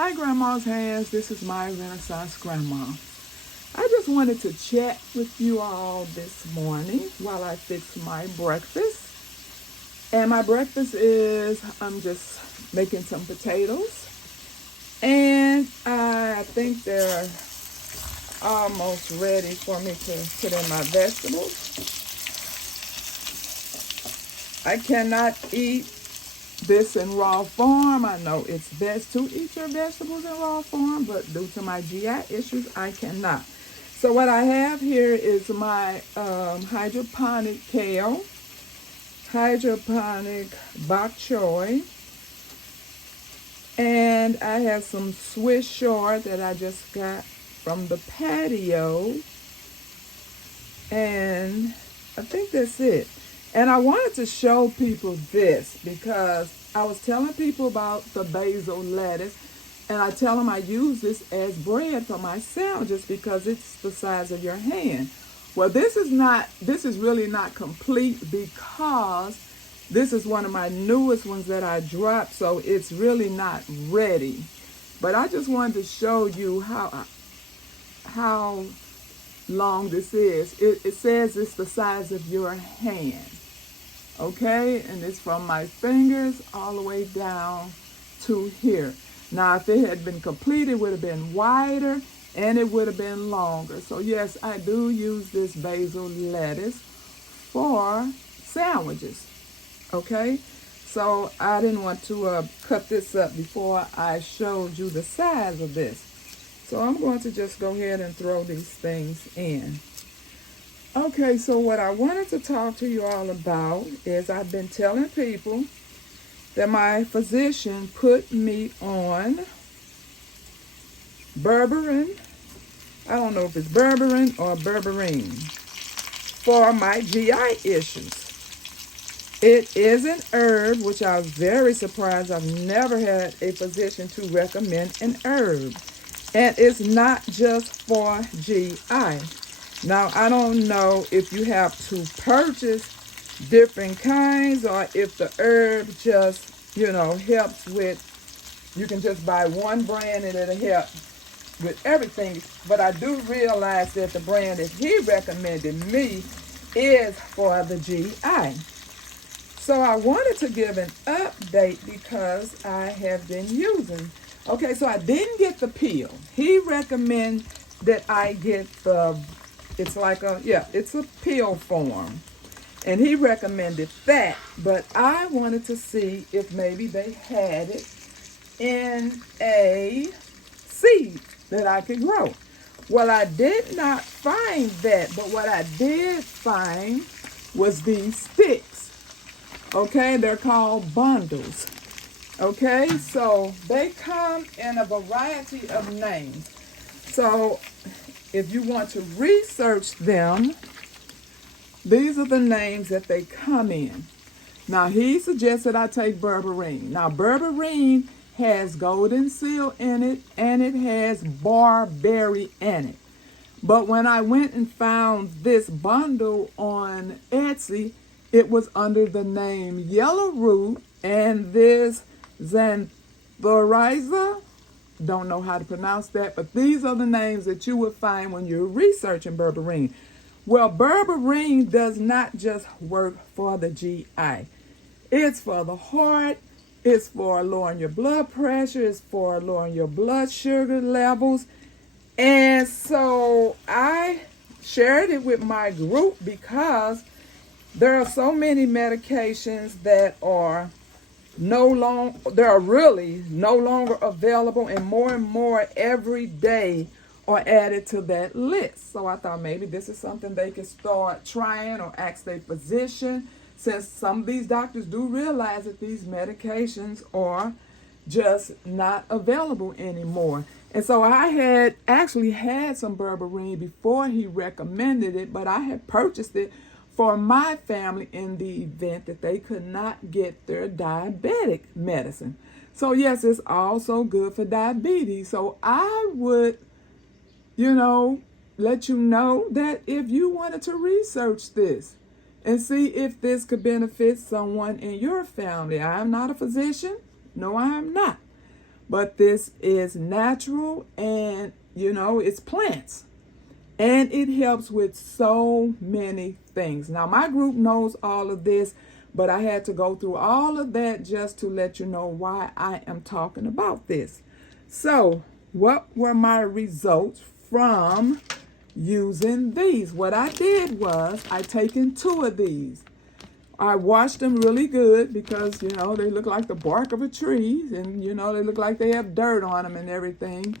Hi, Grandma's Hands. This is my Renaissance Grandma. I just wanted to chat with you all this morning while I fix my breakfast. And my breakfast is I'm just making some potatoes. And I think they're almost ready for me to put in my vegetables. I cannot eat this in raw form. I know it's best to eat your vegetables in raw form, but due to my GI issues, I cannot. So what I have here is my hydroponic kale, hydroponic bok choy, and I have some Swiss chard that I just got from the patio, and I think that's it. And I wanted to show people this because I was telling people about the basil lettuce, and I tell them I use this as bread for my sandwiches because it's the size of your hand. Well, this is really not complete because this is one of my newest ones that I dropped, so it's really not ready. But I just wanted to show you how long this is. It says it's the size of your hand. Okay, and it's from my fingers all the way down to here. Now, if it had been complete, it would have been wider and it would have been longer. So yes, I do use this basil lettuce for sandwiches. Okay, so I didn't want to cut this up before I showed you the size of this. So I'm going to just go ahead and throw these things in. Okay, so what I wanted to talk to you all about is I've been telling people that my physician put me on Berberine. I don't know if it's Berberine or Berberine for my GI issues. It is an herb, which I was very surprised. I've never had a physician to recommend an herb. And it's not just for GI. Now, I don't know if you have to purchase different kinds or if the herb just, helps with, you can just buy one brand and it'll help with everything. But I do realize that the brand that he recommended me is for the GI. So I wanted to give an update because I have been using. Okay, so I didn't get the pill. He recommended that I get it's a pill form. And he recommended that, but I wanted to see if maybe they had it in a seed that I could grow. Well, I did not find that, but what I did find was these sticks. Okay, they're called bundles. Okay, so they come in a variety of names. So if you want to research them, these are the names that they come in. Now, he suggested I take Berberine. Now, Berberine has golden seal in it, and it has barberry in it. But when I went and found this bundle on Etsy, it was under the name Yellow Root and this Xanthorrhiza. Don't know how to pronounce that, but these are the names that you would find when you're researching Berberine. Well, Berberine does not just work for the GI. It's for the heart. It's for lowering your blood pressure. It's for lowering your blood sugar levels. And so I shared it with my group because there are so many medications that are really no longer available, and more every day are added to that list. So I thought maybe this is something they could start trying or ask their physician, since some of these doctors do realize that these medications are just not available anymore. And so I had actually had some Berberine before he recommended it, but I had purchased it for my family in the event that they could not get their diabetic medicine. So yes, it's also good for diabetes. So I would, let you know that if you wanted to research this and see if this could benefit someone in your family. I am not a physician. No, I am not. but this is natural, and it's plants. And it helps with so many things. Now, my group knows all of this, but I had to go through all of that just to let you know why I am talking about this. So, what were my results from using these? What I did was I taken 2 of these. I washed them really good because, they look like the bark of a tree, and, they look like they have dirt on them and everything.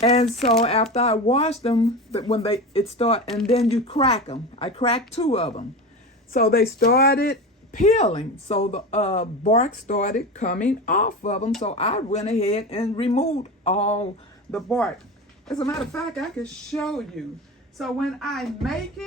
And so after I washed them, and then you crack them. I cracked 2 of them. So they started peeling. So the bark started coming off of them. So I went ahead and removed all the bark. As a matter of fact, I can show you. So when I make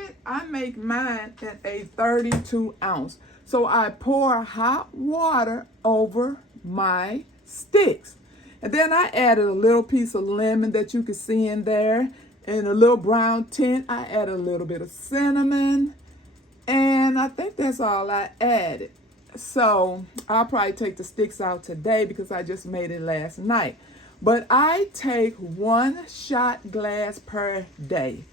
mine in a 32 ounce. So I pour hot water over my sticks. And then I added a little piece of lemon that you can see in there, and a little brown tint. I added a little bit of cinnamon, and I think that's all I added. So I'll probably take the sticks out today because I just made it last night. But I take 1 shot glass per day,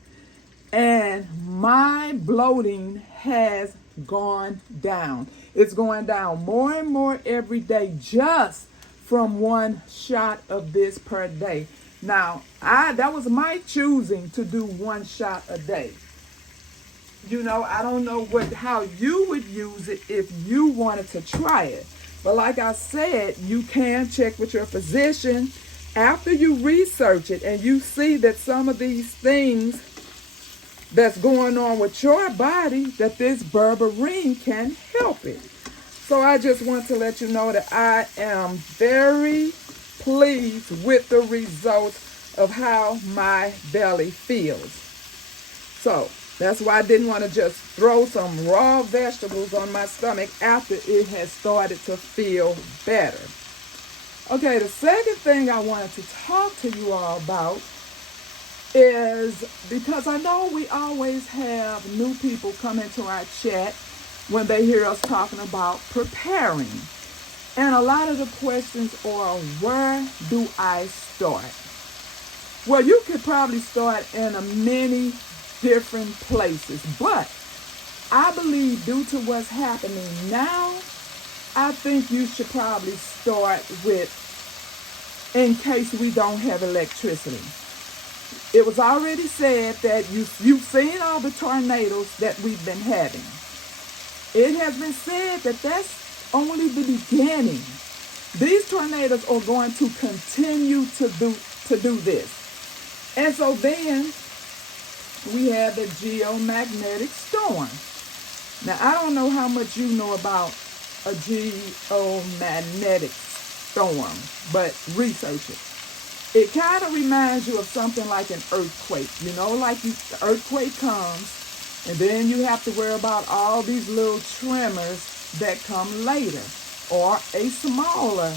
and my bloating has gone down. It's going down more and more every day, just from 1 shot of this per day. Now, that was my choosing to do 1 shot a day. I don't know how you would use it if you wanted to try it. But like I said, you can check with your physician after you research it and you see that some of these things that's going on with your body, that this berberine can help it. So I just want to let you know that I am very pleased with the results of how my belly feels. So that's why I didn't want to just throw some raw vegetables on my stomach after it has started to feel better. Okay, the second thing I wanted to talk to you all about is, because I know we always have new people come into our chat when they hear us talking about preparing. And a lot of the questions are, where do I start? Well, you could probably start in many different places, but I believe due to what's happening now, I think you should probably start with, in case we don't have electricity. It was already said that you've seen all the tornadoes that we've been having. It has been said that that's only the beginning. These tornadoes are going to continue to do this. And so then we have the geomagnetic storm. Now, I don't know how much you know about a geomagnetic storm, but research it. It kind of reminds you of something like an earthquake. The earthquake comes, and then you have to worry about all these little tremors that come later. Or a smaller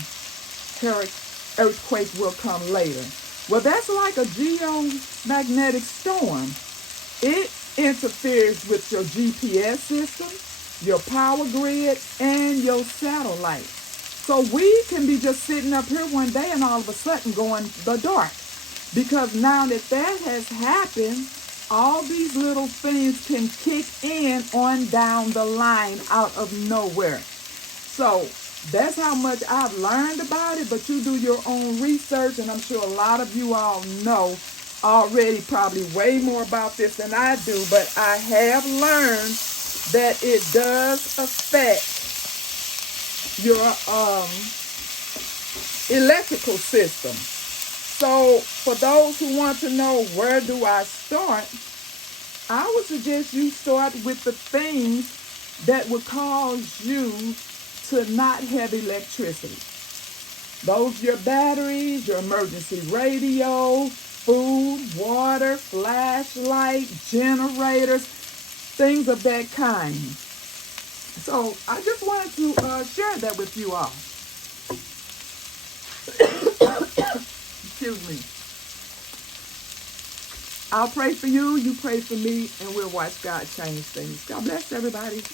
earthquake will come later. Well, that's like a geomagnetic storm. It interferes with your GPS system, your power grid, and your satellite. So we can be just sitting up here one day and all of a sudden going the dark. Because now that has happened, all these little things can kick in on down the line out of nowhere. So that's how much I've learned about it, but you do your own research, and I'm sure a lot of you all know already probably way more about this than I do, but I have learned that it does affect your electrical system. So for those who want to know, where do I start, I would suggest you start with the things that would cause you to not have electricity. Those your batteries, your emergency radio, food, water, flashlight, generators, things of that kind. So I just wanted to share that with you all. Excuse me. I'll pray for you, you pray for me, and we'll watch God change things. God bless everybody.